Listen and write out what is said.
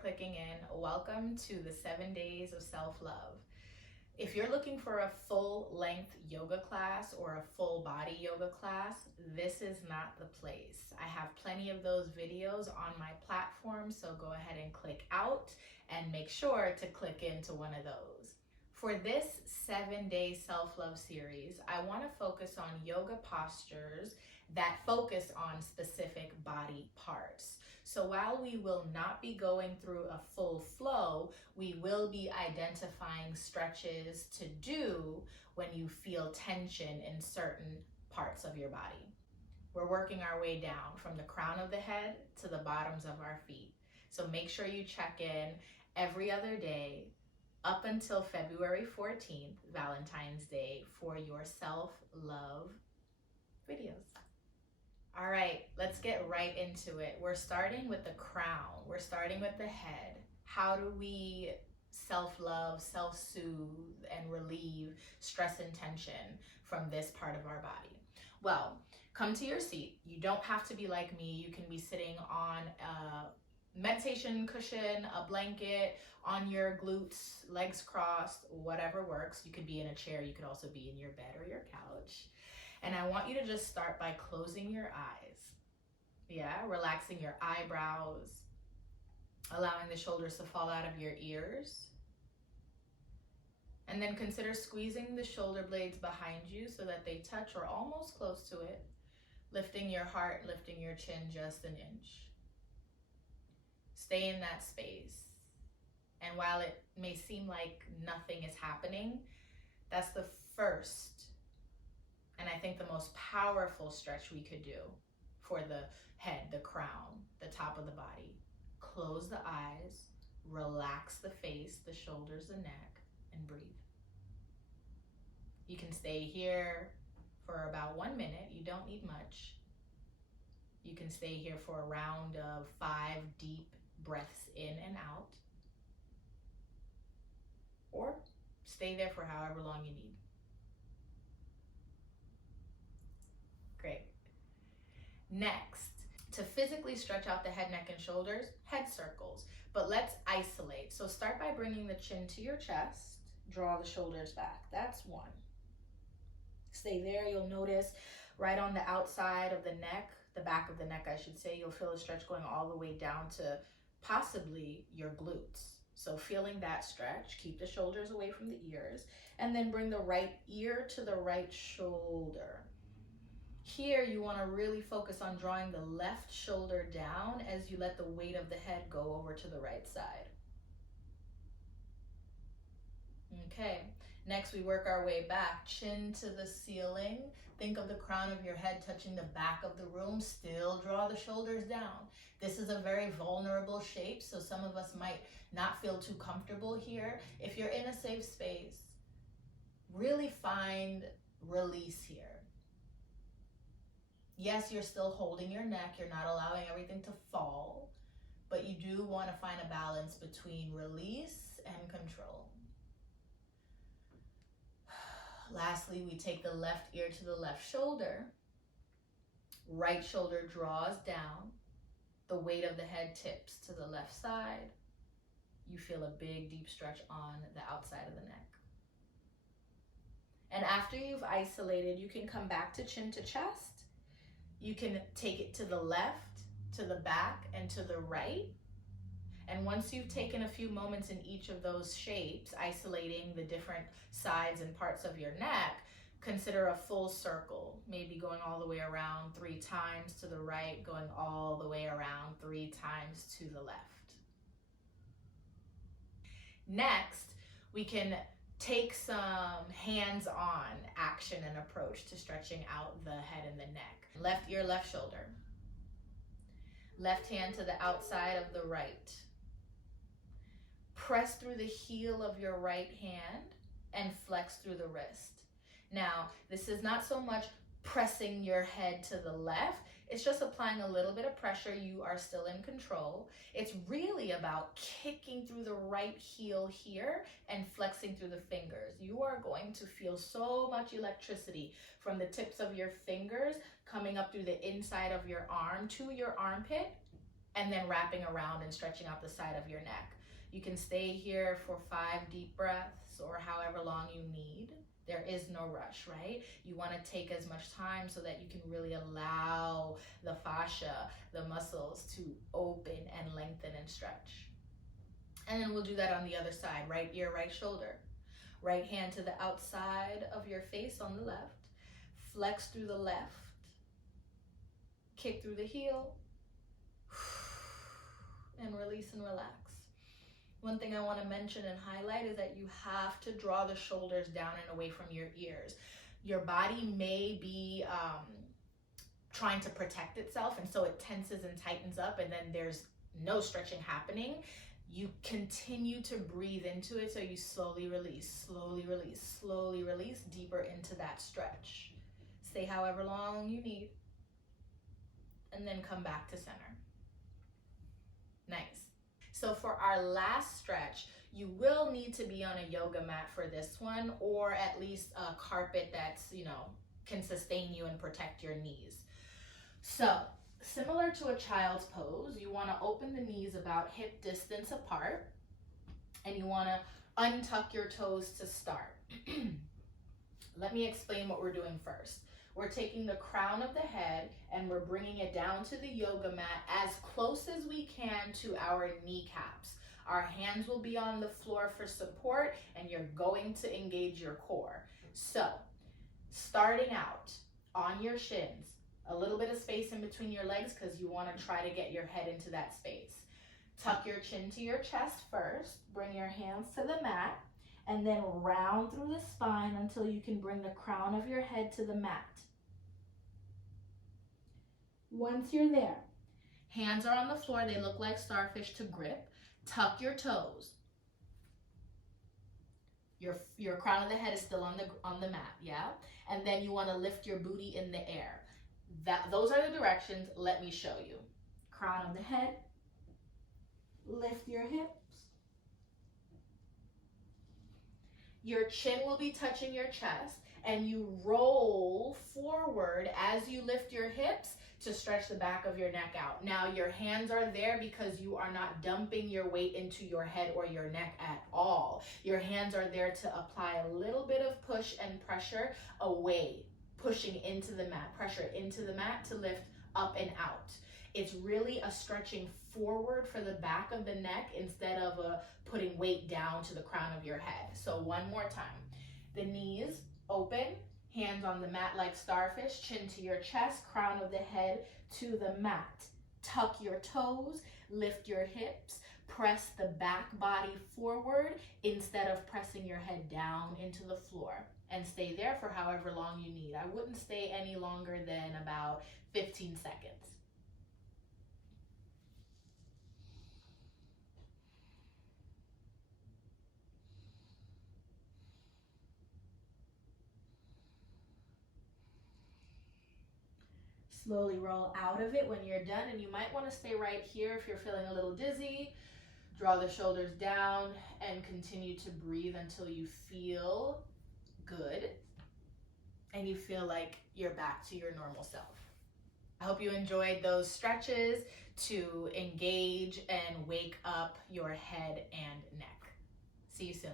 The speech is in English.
clicking in. Welcome to the 7 days of self-love. If you're looking for a full-length yoga class or a full body yoga class, this is not the place. I have plenty of those videos on my platform, so go ahead and click out and make sure to click into one of those. For this 7-day self-love series, I want to focus on yoga postures that focus on specific body parts. So while we will not be going through a full flow, we will be identifying stretches to do when you feel tension in certain parts of your body. We're working our way down from the crown of the head to the bottoms of our feet. So make sure you check in every other day up until February 14th, Valentine's Day, for your self-love videos. All right, let's get right into it. We're starting with the crown. We're starting with the head. How do we self-love, self-soothe, and relieve stress and tension from this part of our body? Well, come to your seat. You don't have to be like me. You can be sitting on a meditation cushion, a blanket, on your glutes, legs crossed, whatever works. You could be in a chair. You could also be in your bed or your couch. And I want you to just start by closing your eyes. Yeah, relaxing your eyebrows, allowing the shoulders to fall out of your ears. And then consider squeezing the shoulder blades behind you so that they touch or almost close to it. Lifting your heart, lifting your chin just an inch. Stay in that space. And while it may seem like nothing is happening, that's the first and I think the most powerful stretch we could do for the head, the crown, the top of the body. Close the eyes, relax the face, the shoulders, the neck, and breathe. You can stay here for about 1 minute. You don't need much. You can stay here for a round of 5 deep breaths in and out. Or stay there for however long you need. Great. Next, to physically stretch out the head, neck, and shoulders, head circles. But let's isolate. So start by bringing the chin to your chest. Draw the shoulders back. That's one. Stay there. You'll notice right on the outside of the neck, the back of the neck, I should say, you'll feel a stretch going all the way down to possibly your glutes. So feeling that stretch, keep the shoulders away from the ears, and then bring the right ear to the right shoulder. Here, you want to really focus on drawing the left shoulder down as you let the weight of the head go over to the right side. Okay, next we work our way back, chin to the ceiling. Think of the crown of your head touching the back of the room. Still draw the shoulders down. This is a very vulnerable shape, so some of us might not feel too comfortable here. If you're in a safe space, really find release here. Yes, you're still holding your neck. You're not allowing everything to fall, but you do want to find a balance between release and control. Lastly, we take the left ear to the left shoulder. Right shoulder draws down. The weight of the head tips to the left side. You feel a big, deep stretch on the outside of the neck. And after you've isolated, you can come back to chin to chest. You can take it to the left, to the back, and to the right. And once you've taken a few moments in each of those shapes, isolating the different sides and parts of your neck, consider a full circle, maybe going all the way around 3 times to the right, going all the way around 3 times to the left. Next, we can take some hands-on action and approach to stretching out the head and the neck. Left ear, left shoulder. Left hand to the outside of the right. Press through the heel of your right hand and flex through the wrist. Now, this is not so much pressing your head to the left. It's just applying a little bit of pressure. You are still in control. It's really about kicking through the right heel here and flexing through the fingers. You are going to feel so much electricity from the tips of your fingers coming up through the inside of your arm to your armpit and then wrapping around and stretching out the side of your neck. You can stay here for 5 deep breaths or however long you need. There is no rush, right? You want to take as much time so that you can really allow the fascia, the muscles, to open and lengthen and stretch. And then we'll do that on the other side, right ear, right shoulder. Right hand to the outside of your face on the left. Flex through the left. Kick through the heel. And release and relax. One thing I want to mention and highlight is that you have to draw the shoulders down and away from your ears. Your body may be trying to protect itself, and so it tenses and tightens up, and then there's no stretching happening. You continue to breathe into it, so you slowly release, slowly release, slowly release deeper into that stretch. Stay however long you need, and then come back to center. Nice. So for our last stretch, you will need to be on a yoga mat for this one, or at least a carpet that's, can sustain you and protect your knees. So similar to a child's pose, you want to open the knees about hip distance apart, and you want to untuck your toes to start. Let me explain what we're doing first. We're taking the crown of the head and we're bringing it down to the yoga mat as close as we can to our kneecaps. Our hands will be on the floor for support, and you're going to engage your core. So, starting out on your shins, a little bit of space in between your legs because you want to try to get your head into that space. Tuck your chin to your chest first, bring your hands to the mat, and then round through the spine until you can bring the crown of your head to the mat. Once you're there, hands are on the floor, they look like starfish to grip. Tuck your toes. Your crown of the head is still on the mat, yeah? And then you want to lift your booty in the air. Those are the directions. Let me show you. Crown of the head, lift your hips. Your chin will be touching your chest, and you roll forward as you lift your hips to stretch the back of your neck out. Now your hands are there because you are not dumping your weight into your head or your neck at all. Your hands are there to apply a little bit of push and pressure away, pushing into the mat, pressure into the mat to lift up and out. It's really a stretching forward for the back of the neck instead of putting weight down to the crown of your head. So one more time. The knees open, hands on the mat like starfish, chin to your chest, crown of the head to the mat. Tuck your toes, lift your hips, press the back body forward instead of pressing your head down into the floor. And stay there for however long you need. I wouldn't stay any longer than about 15 seconds. Slowly roll out of it when you're done, and you might want to stay right here if you're feeling a little dizzy. Draw the shoulders down and continue to breathe until you feel good and you feel like you're back to your normal self. I hope you enjoyed those stretches to engage and wake up your head and neck. See you soon.